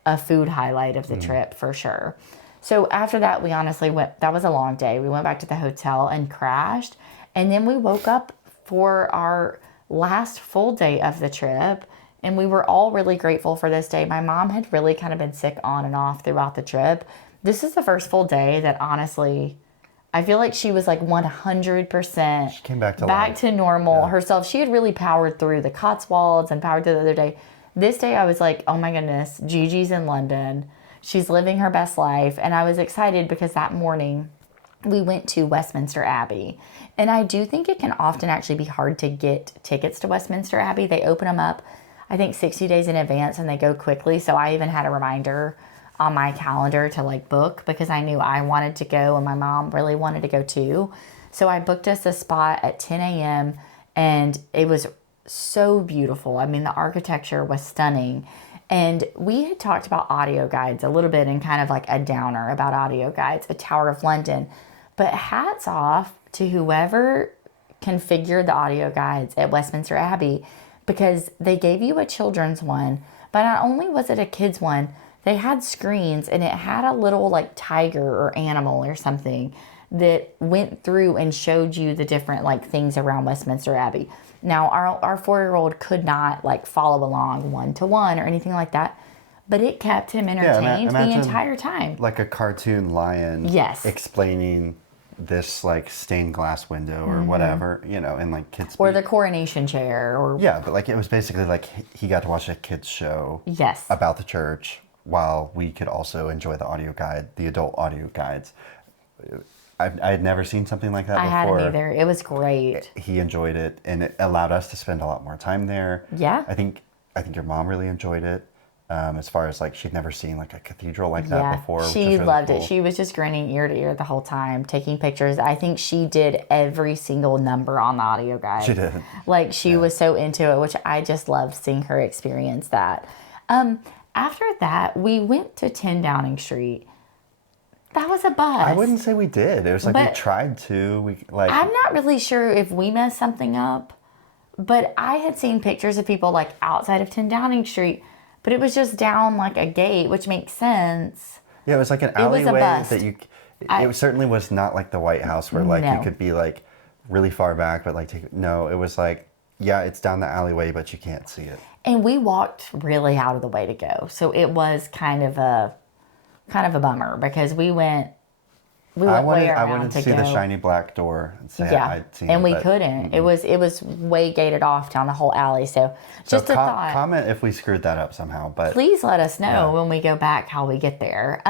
a food highlight of the trip for sure. So after that, we honestly went, that was a long day. We went back to the hotel and crashed. And then we woke up for our last full day of the trip. And we were all really grateful for this day. My mom had really kind of been sick on and off throughout the trip. This is the first full day that honestly, I feel like she was like 100% She came back to back life. to normal herself. She had really powered through the Cotswolds and powered through the other day. This day I was like, oh my goodness, Gigi's in London. She's living her best life. And I was excited because that morning we went to Westminster Abbey. And I do think it can often actually be hard to get tickets to Westminster Abbey. They open them up, I think 60 days in advance, and they go quickly. So I even had a reminder on my calendar to like book because I knew I wanted to go and my mom really wanted to go too. So I booked us a spot at 10 a.m. and it was so beautiful. I mean, the architecture was stunning. And we had talked about audio guides a little bit and kind of like a downer about audio guides, a Tower of London. But hats off to whoever configured the audio guides at Westminster Abbey, because they gave you a children's one, but not only was it a kid's one, they had screens and it had a little like tiger or animal or something that went through and showed you the different like things around Westminster Abbey. Now our 4-year-old could not like follow along one-to-one or anything like that, but it kept him entertained the imagine entire time. Like a cartoon lion Yes. explaining this like stained glass window or whatever, you know, and like kids Or the coronation chair or yeah, but like it was basically like he got to watch a kids show yes. about the church while we could also enjoy the audio guide, the adult audio guides. I had never seen something like that I before. hadn't either. It was great. He enjoyed it, and it allowed us to spend a lot more time there. Yeah. I think your mom really enjoyed it. As far as like she'd never seen like a cathedral like that before. Which is She really loved cool. it. She was just grinning ear to ear the whole time, taking pictures. I think she did every single number on the audio guide. She did. Like she was so into it, which I just loved seeing her experience that. After that, we went to 10 Downing Street. That was a bus. I wouldn't say we did. It was like we But tried to. We like. I'm not really sure if we messed something up, but I had seen pictures of people like outside of 10 Downing Street, but it was just down like a gate, which makes sense. Yeah, it was like an was a alleyway bust. that you. It certainly was not like the White House where like No. you could be like really far back, but like no, it was like yeah, it's down the alleyway, but you can't see it. And we walked really out of the way to go. So it was kind of a bummer because we went way I around wanted to to see go. the shiny black door and say Yeah, I'd seen and it, we but- couldn't. It was way gated off down the whole alley. So So just a thought. comment if we screwed that up somehow, but Please let us know when we go back how we get there.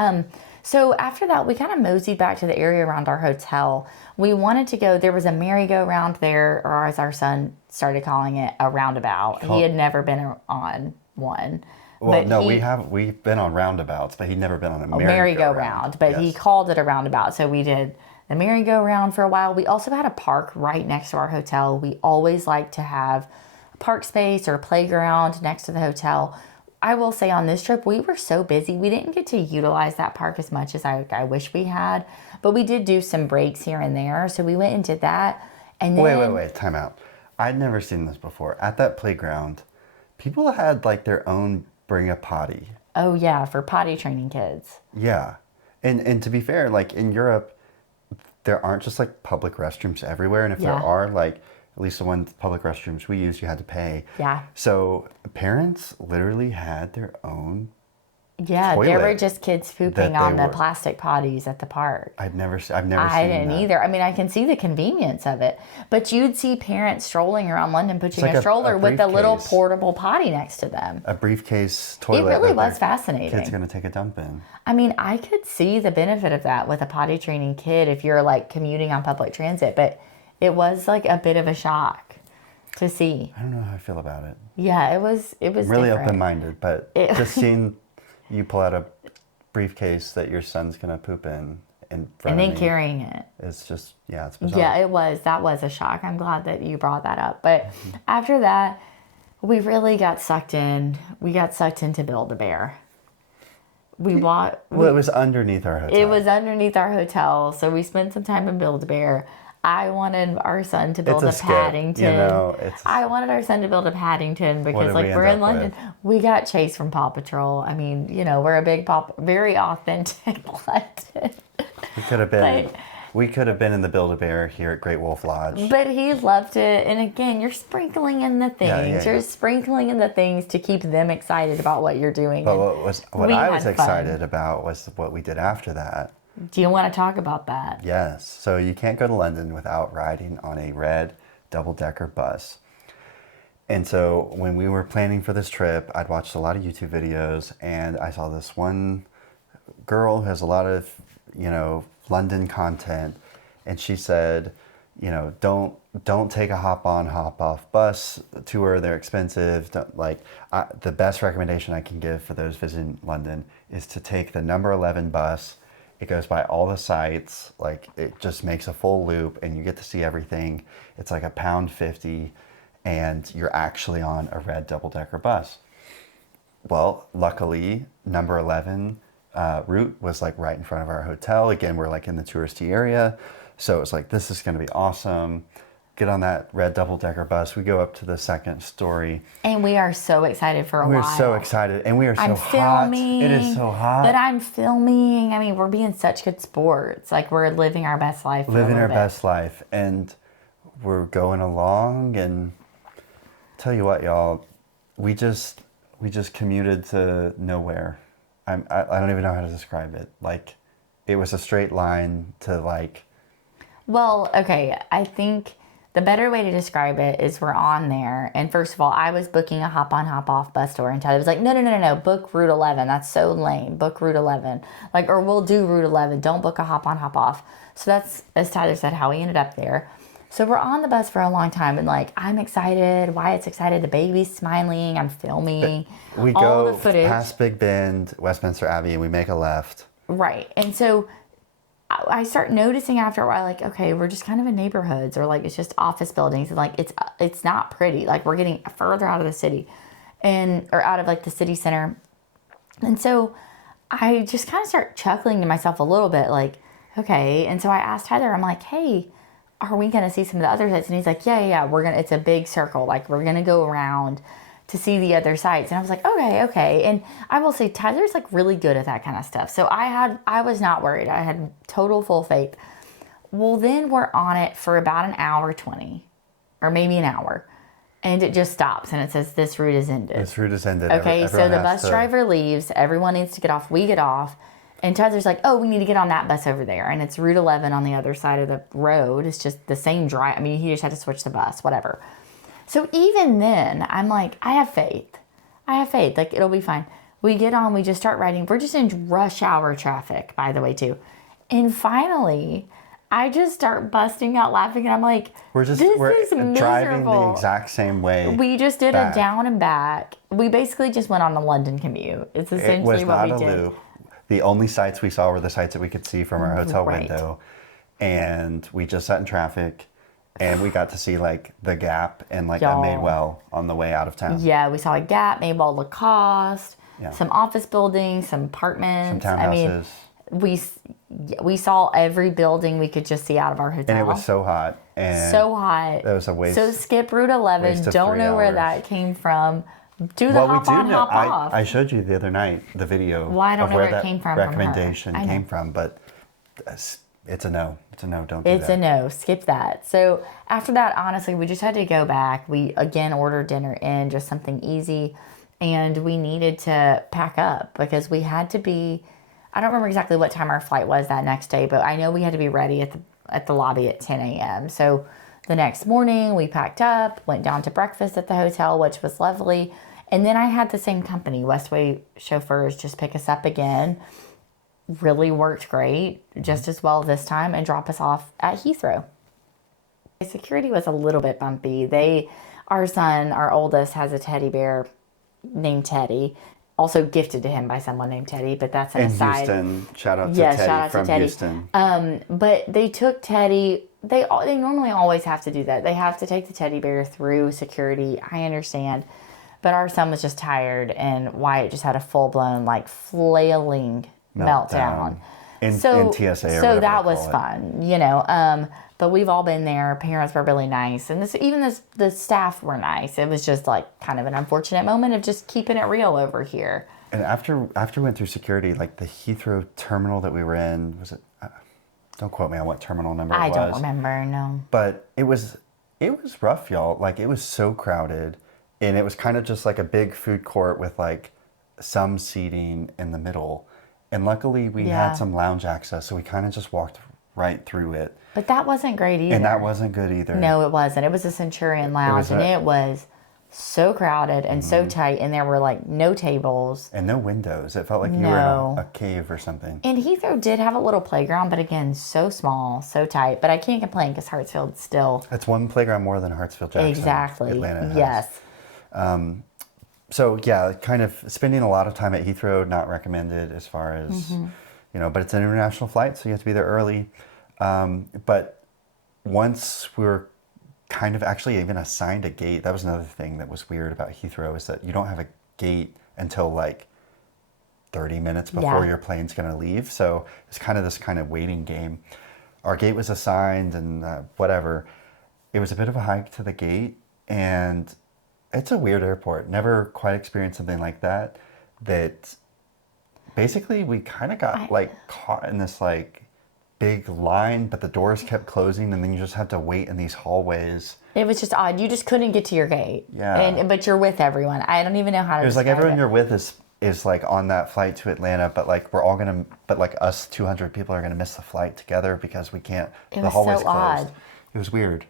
So after that, we kind of moseyed back to the area around our hotel. We wanted to go. There was a merry-go-round there, or as our son started calling it, a roundabout. He had never been on one. well, but no, he- we've been on roundabouts, but he'd never been on a merry-go-round, but he Yes. called it a roundabout. So we did the merry-go-round for a while. We also had a park right next to our hotel. We always like to have a park space or a playground next to the hotel. I will say on this trip, we were so busy. We didn't get to utilize that park as much as I wish we had, but we did do some breaks here and there. So we went and did that. And then, Wait, time out. I'd never seen this before. At that playground, people had like their own bring a potty. oh yeah, for potty training kids. Yeah. And to be fair, like in Europe, there aren't just like public restrooms everywhere. And if there Yeah. are, like at least the ones public restrooms we used, you had to pay. Yeah. So parents literally had their own. Yeah, there were Toilet just kids that pooping they on the were- plastic potties at the park. I've never I seen didn't that. either. I mean, I can see the convenience of it, but you'd see parents strolling around London pushing like a a stroller with a little briefcase. portable potty next to them. A briefcase It toilet. really that was their fascinating. Kid's gonna take a dump in. I mean, I could see the benefit of that with a potty training kid if you're like commuting on public transit, but it was like a bit of a shock to see. I don't know how I feel about it. Yeah, it was Really different. open-minded, but just seeing you pull out a briefcase that your son's gonna poop in front And then of me carrying it. is just it's bizarre. Yeah, that was a shock. I'm glad that you brought that up. But after that, we really got sucked in. We got sucked into Build-A-Bear. Well, it was underneath our hotel. It was underneath our hotel, so we spent some time in Build-A-Bear. I wanted our son to build It's a a skit, Paddington. you know, I wanted our son to build a Paddington because, did like, we we're end in up London. We got chased from Paw Patrol. I mean, you know, we're a big very authentic London. We could have been. But- We could have been in the Build-A-Bear here at Great Wolf Lodge. But he loved it. And again, you're sprinkling in the things. Yeah. You're sprinkling in the things to keep them excited about what you're doing. But And what we I had was fun. excited about was what we did after that. Do you want to talk about that? Yes. So you can't go to London without riding on a red double-decker bus. And so when we were planning for this trip, I'd watched a lot of YouTube videos, and I saw this one girl who has a lot of, London content, and she said, don't take a hop on, hop off bus tour. They're expensive. The best recommendation I can give for those visiting London is to take the number 11 bus. It goes by all the sites. Like, it just makes a full loop, and you get to see everything. It's like £1.50, and you're actually on a red double-decker bus. Well, luckily, number 11 route was like right in front of our hotel. Again, we're like in the touristy area. So it's like, this is going to be awesome. Get on that red double-decker bus. We go up to the second story. And we are so excited for a while. We're so excited. And we are so I'm hot. filming. It is so hot. But I'm filming. I mean, we're being such good sports. Like, we're living our best life. For a Living little our bit. best life. And we're going along. And tell you what, y'all, we just commuted to nowhere. I don't even know how to describe it. Like, it was a straight line to like. Well, okay. I think The better way to describe it is we're on there, and first of all, I was booking a hop on, hop off bus tour, and Tyler was like, no, book Route 11. That's so lame. Book Route 11. Like, or we'll do Route 11. Don't book a hop on, hop off. So that's, as Tyler said, how we ended up there. So we're on the bus for a long time, and like, I'm excited. Wyatt's excited. The baby's smiling. I'm filming. We all go the footage. past Big Bend, Westminster Abbey, and we make a left. Right. And so I start noticing after a while, like, okay, we're just kind of in neighborhoods, or like it's just office buildings, and like it's not pretty. Like, we're getting further out of the city, or out of like the city center. And so I just kind of start chuckling to myself a little bit, like, okay. And so I asked Tyler, I'm like, hey, are we gonna see some of the other sites? And he's like, yeah, we're gonna. It's a big circle. Like, we're gonna go around to see the other sites. And I was like, okay. And I will say Tyler's like really good at that kind of stuff. So I was not worried. I had total full faith. Well, then we're on it for about an hour 20, or maybe an hour. And it just stops and it says, this route is ended. This route is ended. Okay, so the bus driver leaves. Everyone needs to get off. We get off. And Tyler's like, oh, we need to get on that bus over there. And it's Route 11 on the other side of the road. It's just the same drive. I mean, he just had to switch the bus, whatever. So even then, I'm like, I have faith. Like, it'll be fine. We get on, we just start riding. We're just in rush hour traffic, by the way, too. And finally, I just start busting out laughing. And I'm like, we're driving the exact same way. We just did a down and back. We basically just went on a London commute. It's essentially what we did. It was not a loop. The only sites we saw were the sites that we could see from our hotel window. And we just sat in traffic. And we got to see, like, the Gap and, like, a Madewell on the way out of town. Yeah, we saw a Gap, Madewell, Lacoste, some office buildings, some apartments. Some townhouses. I mean, we saw every building we could just see out of our hotel. And it was so hot. And so hot. That was a waste. So skip Route 11. Don't know where that came from. Do the hop on, hop off. I showed you the other night the video well, I don't know where it came from recommendation came from, but it's a no. It's a no. Don't do that. It's a no. Skip that. So after that, honestly, we just had to go back. We, again, ordered dinner in, just something easy. And we needed to pack up because we had to be, I don't remember exactly what time our flight was that next day, but I know we had to be ready at the lobby at 10 a.m. So the next morning, we packed up, went down to breakfast at the hotel, which was lovely. And then I had the same company, Westway Chauffeurs, just pick us up again. Really worked great, just as well this time, and drop us off at Heathrow. Security was a little bit bumpy. Our son, our oldest, has a teddy bear named Teddy, also gifted to him by someone named Teddy, but that's an aside. Houston, shout out to Teddy from Houston. But they took Teddy. They normally always have to do that. They have to take the teddy bear through security. I understand. But our son was just tired, and Wyatt just had a full-blown, like, flailing meltdown. In TSA or whatever. So that was fun, you know. But we've all been there. Parents were really nice. And the staff were nice. It was just, like, kind of an unfortunate moment of just keeping it real over here. And after we went through security, like, the Heathrow terminal that we were in, was it... don't quote me on what terminal number it was. I don't remember, no. But it was rough, y'all. Like, it was so crowded. And it was kind of just like a big food court with, like, some seating in the middle. And luckily, we had some lounge access, so we kind of just walked right through it. But that wasn't great either. And that wasn't good either. No, it wasn't. It was a Centurion Lounge, and it was so crowded and so tight, and there were, like, no tables. And no windows. It felt like you were in a cave or something. And Heathrow did have a little playground, but again, so small, so tight. But I can't complain because Hartsfield still... It's one playground more than Hartsfield-Jackson. Exactly. Atlanta has. Yes. So, yeah, kind of spending a lot of time at Heathrow, not recommended as far as, you know, but it's an international flight, so you have to be there early. But once we were kind of actually even assigned a gate, that was another thing that was weird about Heathrow, is that you don't have a gate until, like, 30 minutes before your plane's going to leave. So it's kind of this kind of waiting game. Our gate was assigned and whatever. It was a bit of a hike to the gate, and... it's a weird airport. Never quite experienced something like that. That basically we kind of got like caught in this like big line, but the doors kept closing, and then you just had to wait in these hallways. It was just odd. You just couldn't get to your gate. Yeah. But you're with everyone. I don't even know how to. It was like everyone you're with is like on that flight to Atlanta, but like we're all gonna, but like us 200 people are gonna miss the flight together because we can't. The hallways closed. Odd. It was weird.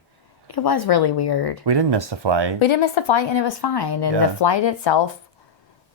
It was really weird. We didn't miss the flight. We did miss the flight, and it was fine. And Yeah. the flight itself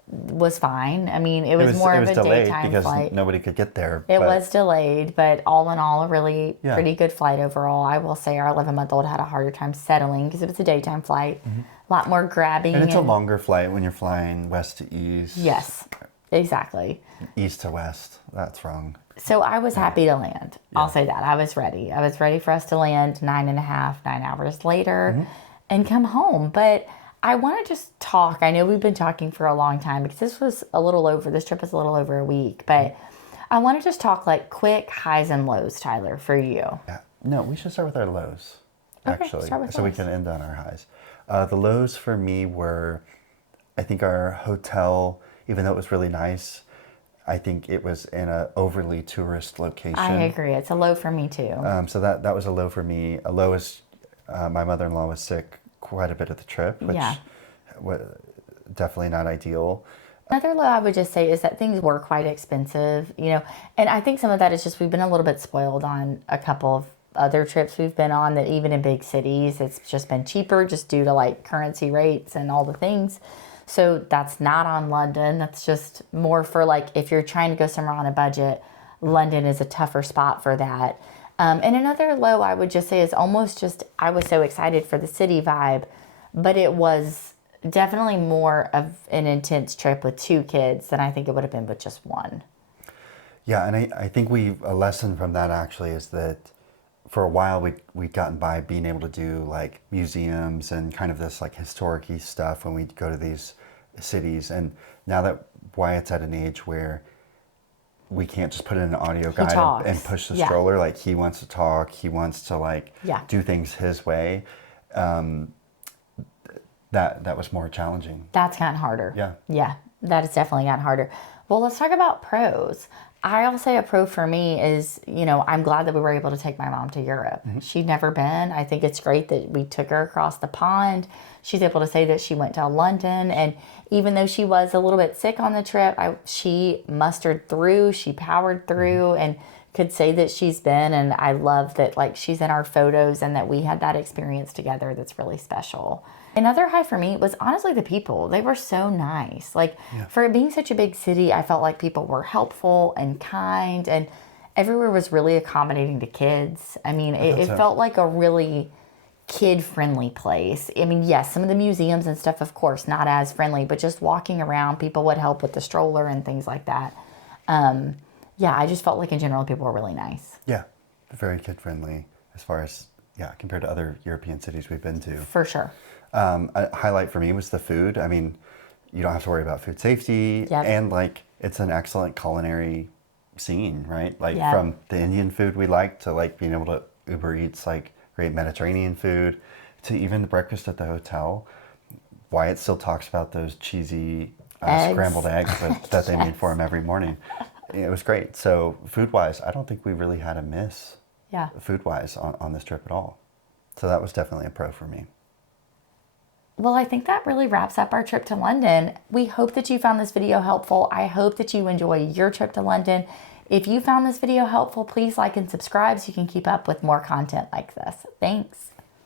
was fine. I mean, it was more of a delayed daytime because flight. nobody could get there. It but was delayed, but all in all, a really Yeah. pretty good flight overall. I will say our 11-month-old had a harder time settling because it was a daytime flight. A lot more grabbing. And it's a longer flight when you're flying west to east. Yes, exactly. East to west. That's wrong. So I was happy to land. I'll say that. I was ready. I was ready for us to land 9 hours later and come home. But I want to just talk. I know we've been talking for a long time because this trip was a little over a week. But I want to just talk like quick highs and lows, Tyler, for you. Yeah. No, we should start with our lows, Okay, actually. start with so we lows. can end on our highs. The lows for me were, I think our hotel, even though it was really nice, I think it was in an overly tourist location. I agree. It's a low for me too. So that was a low for me. A low is my mother-in-law was sick quite a bit of the trip, which Yeah. was definitely not ideal. Another low I would just say is that things were quite expensive, and I think some of that is just we've been a little bit spoiled on a couple of other trips we've been on that even in big cities, it's just been cheaper just due to like currency rates and all the things. So that's not on London. That's just more for like if you're trying to go somewhere on a budget, London is a tougher spot for that. And another low I would just say is almost just I was so excited for the city vibe, but it was definitely more of an intense trip with 2 kids than I think it would have been with just one. Yeah, and I think a lesson from that actually is that for a while we'd gotten by being able to do like museums and kind of this like historic-y stuff when we go to these cities. And now that Wyatt's at an age where we can't just put in an audio guide talks. and push the Yeah. stroller, like he wants to talk, he wants to like Yeah. do things his way. That was more challenging. That's gotten harder. Yeah. Yeah, that has definitely gotten harder. Well, let's talk about pros. I'll say a pro for me is, I'm glad that we were able to take my mom to Europe. She'd never been. I think it's great that we took her across the pond. She's able to say that she went to London. And even though she was a little bit sick on the trip, she mustered through, she powered through and could say that she's been. And I love that like she's in our photos and that we had that experience together. That's really special. Another high for me was honestly the people. They were so nice. Like for it being such a big city, I felt like people were helpful and kind and everywhere was really accommodating to kids. I mean, it felt like a really kid-friendly place. I mean, yes, some of the museums and stuff, of course, not as friendly, but just walking around, people would help with the stroller and things like that. I just felt like in general, people were really nice. Yeah, very kid-friendly as far as, compared to other European cities we've been to. For sure. A highlight for me was the food. I mean, you don't have to worry about food safety. Yep. And like, it's an excellent culinary scene, right? Like Yeah. from the Indian food we like to like being able to Uber Eats like great Mediterranean food to even the breakfast at the hotel. Wyatt still talks about those cheesy scrambled eggs that they made for him every morning. It was great. So food-wise, I don't think we really had a miss Yeah. food-wise on this trip at all. So that was definitely a pro for me. Well, I think that really wraps up our trip to London. We hope that you found this video helpful. I hope that you enjoy your trip to London. If you found this video helpful, please like and subscribe so you can keep up with more content like this. Thanks.